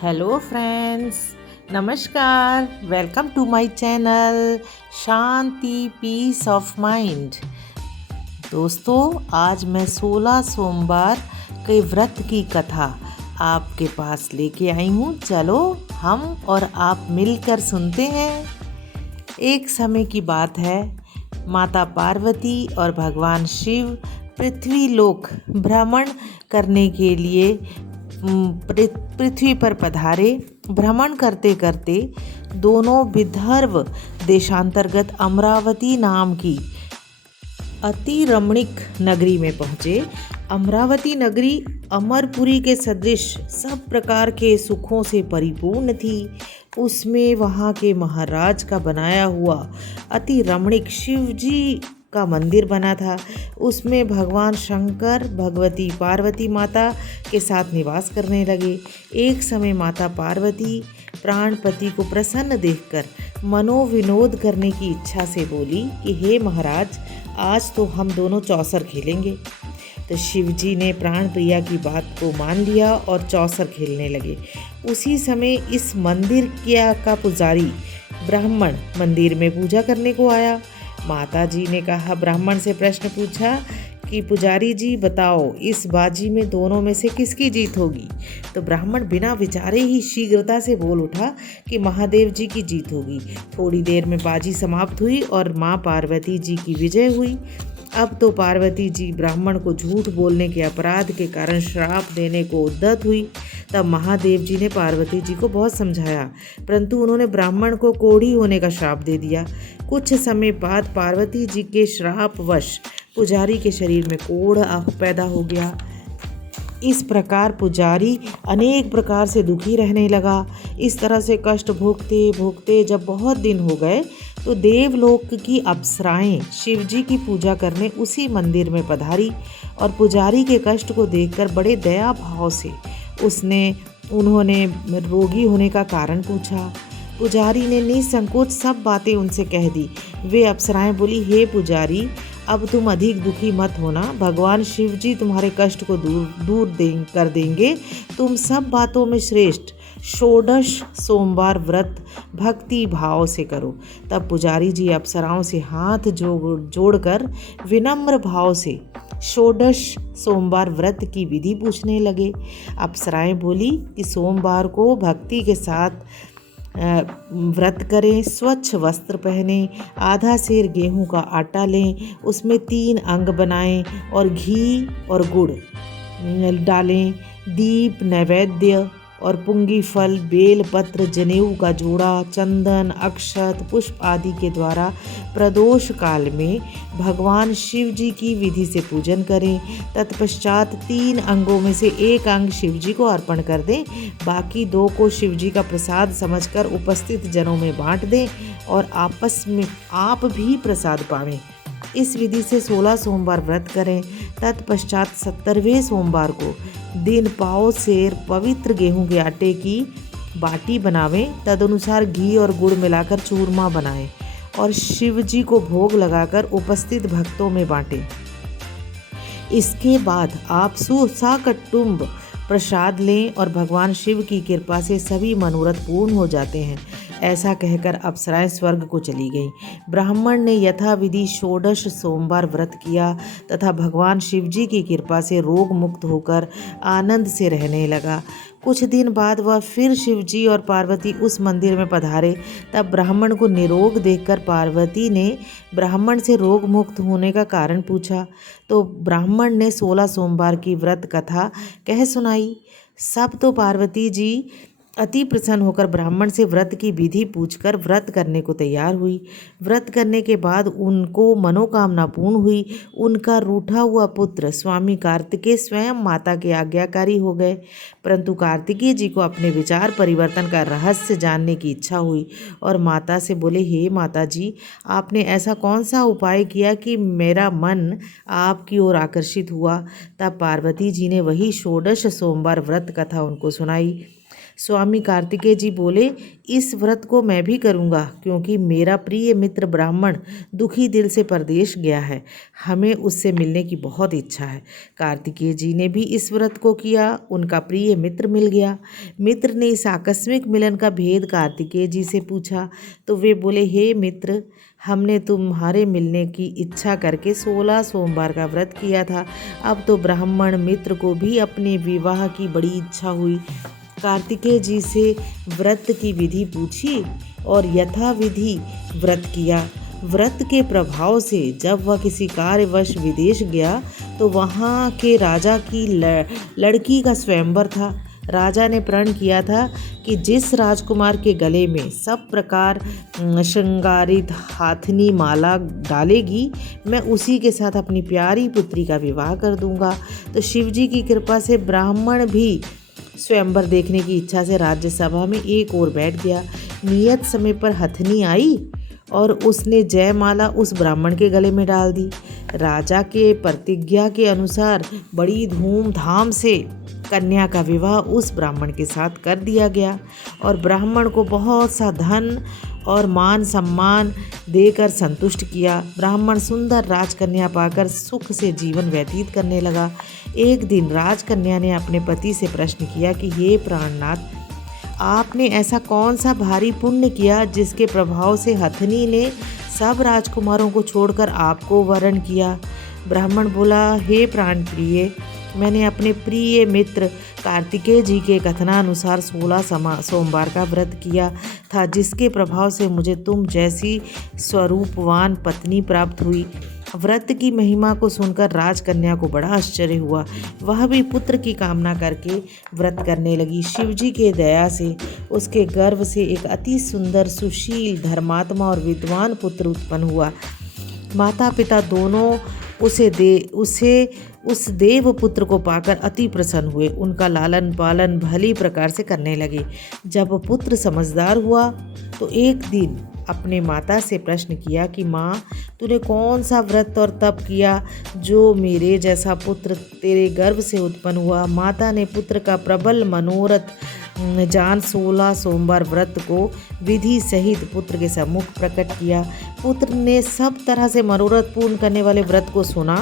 Hello friends, नमस्कार। Welcome to my channel Shanti peace of mind. दोस्तों, आज मैं 16 सोमवार के व्रत की कथा आपके पास लेके आई हूँ। चलो हम और आप मिलकर सुनते हैं। एक समय की बात है, माता पार्वती और भगवान शिव पृथ्वी लोक भ्रमण करने के लिए पृथ्वी पर पधारे। भ्रमण करते करते दोनों विदर्भ देशांतर्गत अमरावती नाम की अति रमणीक नगरी में पहुँचे। अमरावती नगरी अमरपुरी के सदृश सब प्रकार के सुखों से परिपूर्ण थी। उसमें वहाँ के महाराज का बनाया हुआ अति रमणीक शिव जी का मंदिर बना था। उसमें भगवान शंकर भगवती पार्वती माता के साथ निवास करने लगे। एक समय माता पार्वती प्राणपति को प्रसन्न देखकर मनोविनोद करने की इच्छा से बोली कि हे महाराज, आज तो हम दोनों चौसर खेलेंगे। तो शिवजी ने प्राण प्रिया की बात को मान लिया और चौसर खेलने लगे। उसी समय इस मंदिर का पुजारी ब्राह्मण मंदिर में पूजा करने को आया। माता जी ने कहा, ब्राह्मण से प्रश्न पूछा कि पुजारी जी बताओ, इस बाजी में दोनों में से किसकी जीत होगी। तो ब्राह्मण बिना विचारे ही शीघ्रता से बोल उठा कि महादेव जी की जीत होगी। थोड़ी देर में बाजी समाप्त हुई और माँ पार्वती जी की विजय हुई। अब तो पार्वती जी ब्राह्मण को झूठ बोलने के अपराध के कारण श्राप देने को उद्यत हुई। तब महादेव जी ने पार्वती जी को बहुत समझाया, परंतु उन्होंने ब्राह्मण को कोढ़ी होने का श्राप दे दिया। कुछ समय बाद पार्वती जी के श्रापवश पुजारी के शरीर में कोढ़ पैदा हो गया। इस प्रकार पुजारी अनेक प्रकार से दुखी रहने लगा। इस तरह से कष्ट भोगते भोगते जब बहुत दिन हो गए तो देवलोक की अप्सराएं शिवजी की पूजा करने उसी मंदिर में पधारी और पुजारी के कष्ट को देखकर बड़े दया भाव से उन्होंने रोगी होने का कारण पूछा। पुजारी ने निसंकोच सब बातें उनसे कह दी। वे अप्सराएं बोली, हे पुजारी, अब तुम अधिक दुखी मत होना। भगवान शिव जी तुम्हारे कष्ट को दूर कर देंगे। तुम सब बातों में श्रेष्ठ 16 सोमवार व्रत भक्ति भाव से करो। तब पुजारी जी अप्सराओं से हाथ जोड़कर विनम्र भाव से 16 सोमवार व्रत की विधि पूछने लगे। अप्सराएं बोली कि सोमवार को भक्ति के साथ व्रत करें, स्वच्छ वस्त्र पहनें, आधा सेर गेहूं का आटा लें, उसमें 3 अंग बनाएं और घी और गुड़ डालें। दीप, नैवेद्य और पुंगी फल, बेल पत्र, जनेऊ का जोड़ा, चंदन, अक्षत, पुष्प आदि के द्वारा प्रदोष काल में भगवान शिव जी की विधि से पूजन करें। तत्पश्चात 3 अंगों में से 1 अंग शिव जी को अर्पण कर दें, बाकी 2 को शिव जी का प्रसाद समझकर उपस्थित जनों में बांट दें और आपस में आप भी प्रसाद पावें। इस विधि से 16 सोमवार व्रत करें। तत्पश्चात 17वें सोमवार को दिन पाव सेर पवित्र गेहूं के आटे की बाटी बनावें। तदनुसार घी और गुड़ मिलाकर चूरमा बनाएं और शिव जी को भोग लगाकर उपस्थित भक्तों में बांटें। इसके बाद आप सुसाकटुंब प्रसाद लें और भगवान शिव की कृपा से सभी मनोरथ पूर्ण हो जाते हैं। ऐसा कहकर अप्सराएं स्वर्ग को चली गईं। ब्राह्मण ने यथाविधि 16 सोमवार व्रत किया तथा भगवान शिव जी की कृपा से रोग मुक्त होकर आनंद से रहने लगा। कुछ दिन बाद वह फिर शिव जी और पार्वती उस मंदिर में पधारे। तब ब्राह्मण को निरोग देखकर पार्वती ने ब्राह्मण से रोग मुक्त होने का कारण पूछा। तो ब्राह्मण ने 16 सोमवार की व्रत कथा कह सुनाई। सब तो पार्वती जी अति प्रसन्न होकर ब्राह्मण से व्रत की विधि पूछकर व्रत करने को तैयार हुई। व्रत करने के बाद उनको मनोकामना पूर्ण हुई। उनका रूठा हुआ पुत्र स्वामी कार्तिकेय स्वयं माता के आज्ञाकारी हो गए, परंतु कार्तिकेय जी को अपने विचार परिवर्तन का रहस्य जानने की इच्छा हुई और माता से बोले, हे माता जी, आपने ऐसा कौन सा उपाय किया कि मेरा मन आपकी ओर आकर्षित हुआ। तब पार्वती जी ने वही 16 सोमवार व्रत कथा उनको सुनाई। स्वामी कार्तिकेय जी बोले, इस व्रत को मैं भी करूँगा क्योंकि मेरा प्रिय मित्र ब्राह्मण दुखी दिल से परदेश गया है। हमें उससे मिलने की बहुत इच्छा है। कार्तिकेय जी ने भी इस व्रत को किया। उनका प्रिय मित्र मिल गया। मित्र ने इस आकस्मिक मिलन का भेद कार्तिकेय जी से पूछा तो वे बोले, हे मित्र, हमने तुम्हारे मिलने की इच्छा करके 16 सोमवार का व्रत किया था। अब तो ब्राह्मण मित्र को भी अपने विवाह की बड़ी इच्छा हुई। कार्तिकेय जी से व्रत की विधि पूछी और यथाविधि व्रत किया। व्रत के प्रभाव से जब वह किसी कार्यवश विदेश गया तो वहाँ के राजा की लड़की का स्वयंवर था। राजा ने प्रण किया था कि जिस राजकुमार के गले में सब प्रकार श्रृंगारित हाथनी माला डालेगी, मैं उसी के साथ अपनी प्यारी पुत्री का विवाह कर दूंगा। तो शिवजी की कृपा से ब्राह्मण भी स्वयंवर देखने की इच्छा से राज्यसभा में एक ओर बैठ गया। नियत समय पर हथनी आई और उसने जयमाला उस ब्राह्मण के गले में डाल दी। राजा के प्रतिज्ञा के अनुसार बड़ी धूमधाम से कन्या का विवाह उस ब्राह्मण के साथ कर दिया गया और ब्राह्मण को बहुत सा धन और मान सम्मान देकर संतुष्ट किया। ब्राह्मण सुंदर राजकन्या पाकर सुख से जीवन व्यतीत करने लगा। एक दिन राजकन्या ने अपने पति से प्रश्न किया कि हे प्राणनाथ, आपने ऐसा कौन सा भारी पुण्य किया जिसके प्रभाव से हथनी ने सब राजकुमारों को छोड़कर आपको वरण किया। ब्राह्मण बोला, हे प्राण प्रिय, मैंने अपने प्रिय मित्र कार्तिकेय जी के कथनानुसार 16 सोमवार का व्रत किया था, जिसके प्रभाव से मुझे तुम जैसी स्वरूपवान पत्नी प्राप्त हुई। व्रत की महिमा को सुनकर राजकन्या को बड़ा आश्चर्य हुआ। वह भी पुत्र की कामना करके व्रत करने लगी। शिवजी के दया से उसके गर्भ से एक अति सुंदर, सुशील, धर्मात्मा और विद्वान पुत्र उत्पन्न हुआ। माता पिता दोनों उस देव पुत्र को पाकर अति प्रसन्न हुए। उनका लालन पालन भली प्रकार से करने लगे। जब पुत्र समझदार हुआ तो एक दिन अपने माता से प्रश्न किया कि माँ, तूने कौन सा व्रत और तप किया जो मेरे जैसा पुत्र तेरे गर्भ से उत्पन्न हुआ। माता ने पुत्र का प्रबल मनोरथ जान 16 सोमवार व्रत को विधि सहित पुत्र के सम्मुख प्रकट किया। पुत्र ने सब तरह से मनोरथ पूर्ण करने वाले व्रत को सुना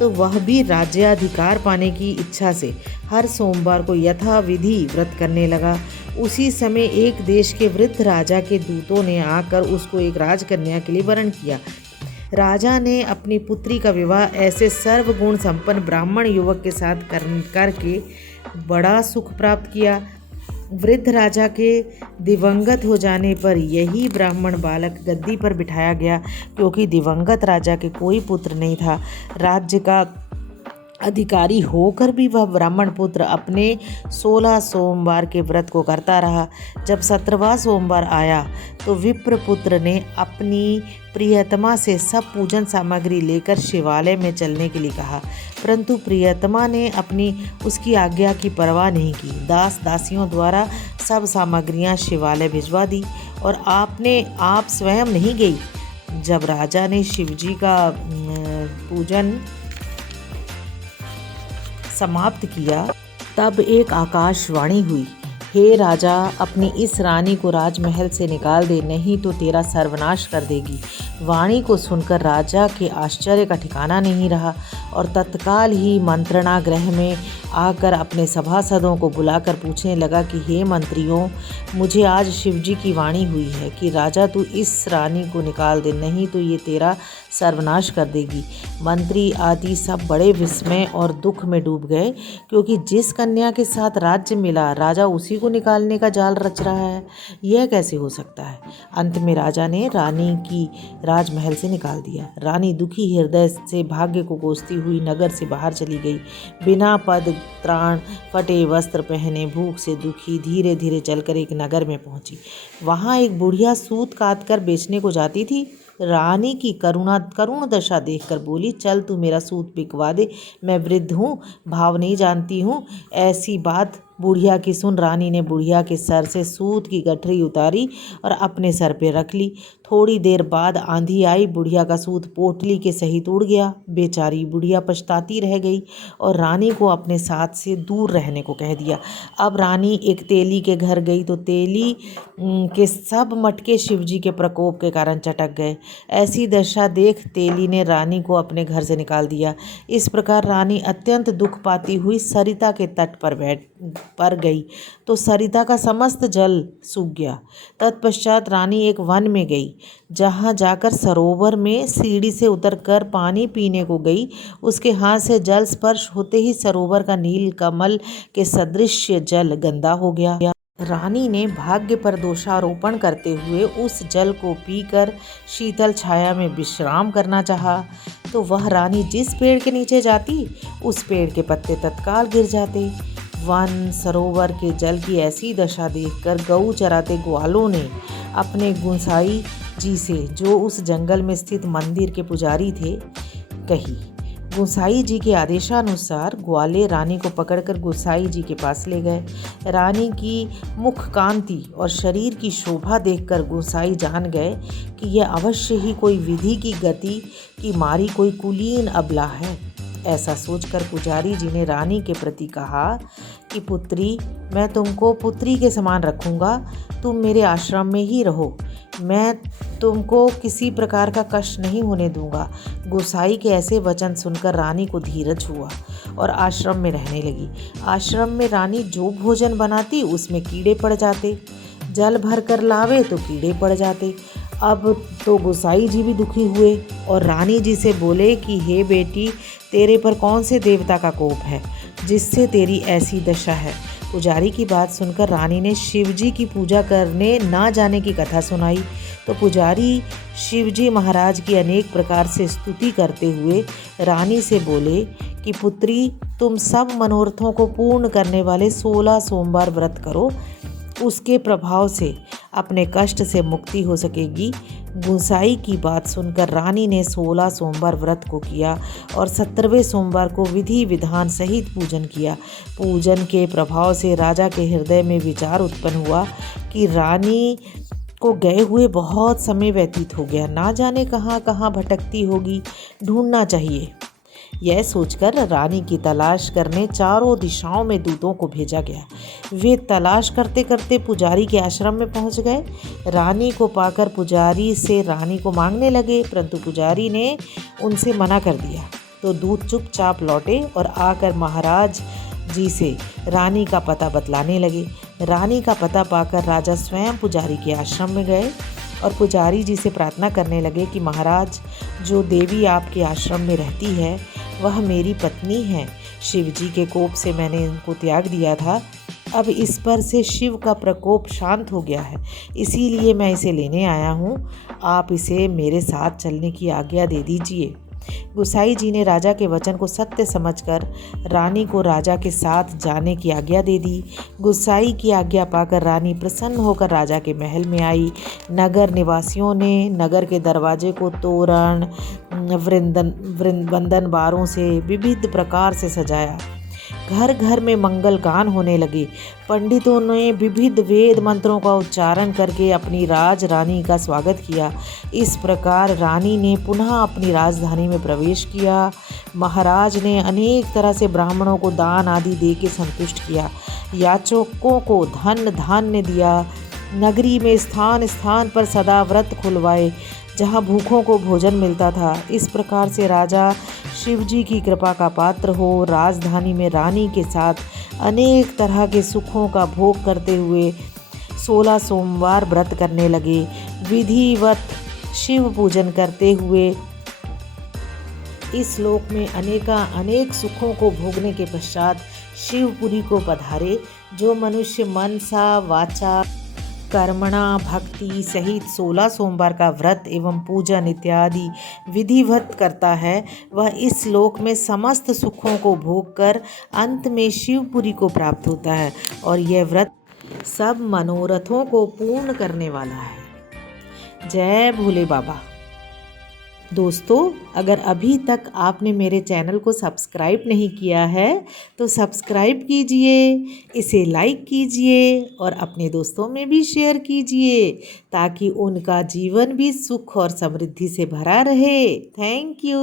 तो वह भी राज्याधिकार पाने की इच्छा से हर सोमवार को यथाविधि व्रत करने लगा। उसी समय एक देश के वृद्ध राजा के दूतों ने आकर उसको एक राजकन्या के लिए वरण किया। राजा ने अपनी पुत्री का विवाह ऐसे सर्वगुण संपन्न ब्राह्मण युवक के साथ करके बड़ा सुख प्राप्त किया। वृद्ध राजा के दिवंगत हो जाने पर यही ब्राह्मण बालक गद्दी पर बिठाया गया, क्योंकि दिवंगत राजा के कोई पुत्र नहीं था। राज्य का अधिकारी होकर भी वह ब्राह्मण पुत्र अपने 16 सोमवार के व्रत को करता रहा। जब 17वां सोमवार आया तो विप्र पुत्र ने अपनी प्रियतमा से सब पूजन सामग्री लेकर शिवालय में चलने के लिए कहा, परंतु प्रियतमा ने अपनी उसकी आज्ञा की परवाह नहीं की। दास दासियों द्वारा सब सामग्रियां शिवालय भिजवा दी और आप स्वयं नहीं गई। जब राजा ने शिवजी का पूजन समाप्त किया तब एक आकाशवाणी हुई, हे राजा, अपनी इस रानी को राजमहल से निकाल दे, नहीं तो तेरा सर्वनाश कर देगी। वाणी को सुनकर राजा के आश्चर्य का ठिकाना नहीं रहा और तत्काल ही मंत्रणा गृह में आकर अपने सभासदों को बुलाकर पूछने लगा कि हे मंत्रियों, मुझे आज शिवजी की वाणी हुई है कि राजा तू इस रानी को निकाल दे, नहीं तो ये तेरा सर्वनाश कर देगी। मंत्री आदि सब बड़े विस्मय और दुख में डूब गए, क्योंकि जिस कन्या के साथ राज्य मिला राजा उसी को निकालने का जाल रच रहा है। यह कैसे हो सकता है। अंत में राजा ने रानी की राजमहल से निकाल दिया। रानी दुखी हृदय से भाग्य को कोसती हुई नगर से बाहर चली गई। बिना पद त्राण, फटे वस्त्र पहने, भूख से दुखी धीरे धीरे चलकर एक नगर में पहुंची। वहां एक बुढ़िया सूत काट कर बेचने को जाती थी। रानी की करुण दशा देखकर बोली, चल तू मेरा सूत बिकवा दे, मैं वृद्ध हूँ, भाव नहीं जानती हूँ। ऐसी बात बुढ़िया की सुन रानी ने बुढ़िया के सर से सूत की गठरी उतारी और अपने सर पे रख ली। थोड़ी देर बाद आंधी आई, बुढ़िया का सूत पोटली के सहित उड़ गया। बेचारी बुढ़िया पछताती रह गई और रानी को अपने साथ से दूर रहने को कह दिया। अब रानी एक तेली के घर गई तो तेली के सब मटके शिवजी के प्रकोप के कारण चटक गए। ऐसी दशा देख तेली ने रानी को अपने घर से निकाल दिया। इस प्रकार रानी अत्यंत दुख पाती हुई सरिता के तट पर गई तो सरिता का समस्त जल सूख गया। तत्पश्चात रानी एक वन में गई, जहाँ जाकर सरोवर में सीढ़ी से उतरकर पानी पीने को गई। उसके हाथ से जल स्पर्श होते ही सरोवर का नील कमल के सदृश जल गंदा हो गया। रानी ने भाग्य पर दोषारोपण करते हुए उस जल को पीकर शीतल छाया में विश्राम करना चाहा तो वह रानी जिस पेड़ के नीचे जाती उस पेड़ के पत्ते तत्काल गिर जाते। वन सरोवर के जल की ऐसी दशा देखकर गऊ चराते ग्वालों ने अपने गुंसाई जी से, जो उस जंगल में स्थित मंदिर के पुजारी थे, कही। गुंसाई जी के आदेशानुसार ग्वाले रानी को पकड़कर गुंसाई जी के पास ले गए। रानी की मुख कांति और शरीर की शोभा देखकर गुंसाई जान गए कि यह अवश्य ही कोई विधि की गति की मारी कोई कुलीन अबला है। ऐसा सोचकर पुजारी जी ने रानी के प्रति कहा कि पुत्री, मैं तुमको पुत्री के समान रखूँगा, तुम मेरे आश्रम में ही रहो, मैं तुमको किसी प्रकार का कष्ट नहीं होने दूंगा। गोसाई के ऐसे वचन सुनकर रानी को धीरज हुआ और आश्रम में रहने लगी। आश्रम में रानी जो भोजन बनाती उसमें कीड़े पड़ जाते, जल भर कर लावे तो कीड़े पड़ जाते। अब तो गोसाई जी भी दुखी हुए और रानी जी से बोले कि हे बेटी, तेरे पर कौन से देवता का कोप है जिससे तेरी ऐसी दशा है। पुजारी की बात सुनकर रानी ने शिवजी की पूजा करने ना जाने की कथा सुनाई तो पुजारी शिवजी महाराज की अनेक प्रकार से स्तुति करते हुए रानी से बोले कि पुत्री, तुम सब मनोरथों को पूर्ण करने वाले 16 सोमवार व्रत करो, उसके प्रभाव से अपने कष्ट से मुक्ति हो सकेगी। गुंसाई की बात सुनकर रानी ने 16 सोमवार व्रत को किया और 17वें सोमवार को विधि विधान सहित पूजन किया। पूजन के प्रभाव से राजा के हृदय में विचार उत्पन्न हुआ कि रानी को गए हुए बहुत समय व्यतीत हो गया, ना जाने कहाँ कहाँ भटकती होगी, ढूंढना चाहिए। यह सोचकर रानी की तलाश करने चारों दिशाओं में दूतों को भेजा गया। वे तलाश करते करते पुजारी के आश्रम में पहुंच गए। रानी को पाकर पुजारी से रानी को मांगने लगे, परंतु पुजारी ने उनसे मना कर दिया। तो दूत चुपचाप लौटे और आकर महाराज जी से रानी का पता बतलाने लगे। रानी का पता पाकर राजा स्वयं पुजारी के आश्रम में गए और पुजारी जी से प्रार्थना करने लगे कि महाराज, जो देवी आपके आश्रम में रहती है वह मेरी पत्नी है। शिवजी के कोप से मैंने इनको त्याग दिया था, अब इस पर से शिव का प्रकोप शांत हो गया है, इसीलिए मैं इसे लेने आया हूँ। आप इसे मेरे साथ चलने की आज्ञा दे दीजिए। गुसाई जी ने राजा के वचन को सत्य समझकर रानी को राजा के साथ जाने की आज्ञा दे दी। गुसाई की आज्ञा पाकर रानी प्रसन्न होकर राजा के महल में आई। नगर निवासियों ने नगर के दरवाजे को तोरण वृंदन बारों से विविध प्रकार से सजाया। घर घर में मंगल गान होने लगे। पंडितों ने विविध वेद मंत्रों का उच्चारण करके अपनी राजरानी का स्वागत किया। इस प्रकार रानी ने पुनः अपनी राजधानी में प्रवेश किया। महाराज ने अनेक तरह से ब्राह्मणों को दान आदि दे के संतुष्ट किया। याचकों को धन धान्य दिया। नगरी में स्थान स्थान पर सदा व्रत खुलवाए, जहाँ भूखों को भोजन मिलता था। इस प्रकार से राजा शिवजी की कृपा का पात्र हो राजधानी में रानी के साथ अनेक तरह के सुखों का भोग करते हुए 16 सोमवार व्रत करने लगे। विधिवत शिव पूजन करते हुए इस लोक में अनेक सुखों को भोगने के पश्चात शिवपुरी को पधारे। जो मनुष्य मनसा वाचा कर्मणा भक्ति सहित 16 सोमवार का व्रत एवं पूजन इत्यादि विधिवत करता है, वह इस लोक में समस्त सुखों को भोग कर अंत में शिवपुरी को प्राप्त होता है और यह व्रत सब मनोरथों को पूर्ण करने वाला है। जय भोले बाबा। दोस्तों, अगर अभी तक आपने मेरे चैनल को सब्सक्राइब नहीं किया है तो सब्सक्राइब कीजिए, इसे लाइक कीजिए और अपने दोस्तों में भी शेयर कीजिए ताकि उनका जीवन भी सुख और समृद्धि से भरा रहे। Thank you.